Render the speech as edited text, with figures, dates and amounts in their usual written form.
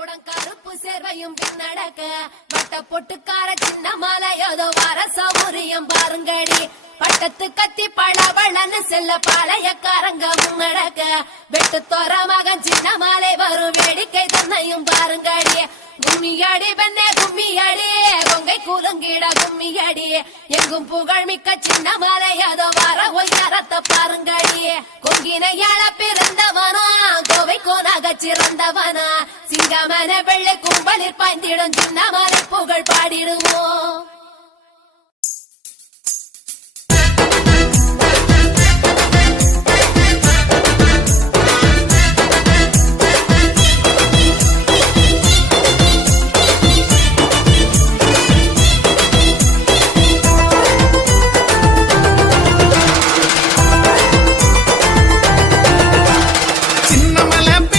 பள்ளிக்கூடம் கருப்பு சேர்வையும் பின்னடக்க வட்ட பொட்டுக்கார சின்ன மாலை ஏதோ வர சௌரியம் பாருங்கடி பட்டத்து கத்தி பழவளன்னு செல்ல பாளையக்காரங்க முன்னடக்க வெட்டு தோற மகன் சின்ன மாலை வரும் வேடிக்கை தன்னையும் பாருங்கடி கும்மியடி பெண்ணே கும்மியடி கொங்கை கூலுங்கிட கும்மியடி எங்கும் புகழ் மிக்க சின்ன மாலை ஏதோ வர ஒய்யாரத்தை பாருங்கடி கொங்கினையாள பிறந்தவனா கோவை கோனாக சிறந்தவனா சிங்கமன வெள்ளை கும்பலில் பாய்ந்திடும் சின்ன மாலை புகழ் பாடிடுவோம்.